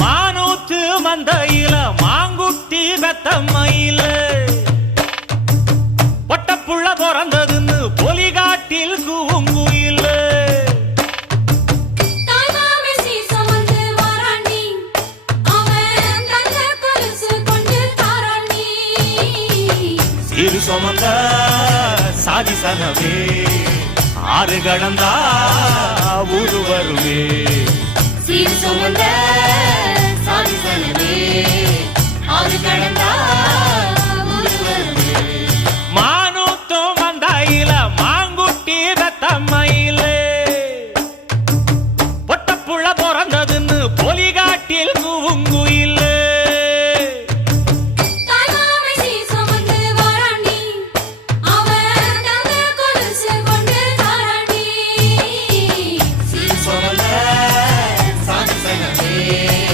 மானூத்து மந்தையில மாங்குட்டி பெத்தம்மையில பொட்டப்புள்ள பிறந்ததுன்னு பொலிகாட்டில் கூங்குயில சிறு சுமந்த சாதி சனவே ஆறு கடந்தா ஊரு வருவே மயிலே பொட்டப்புள்ள பிறந்ததுன்னு பொலிகாட்டில் கூவுங்குயில்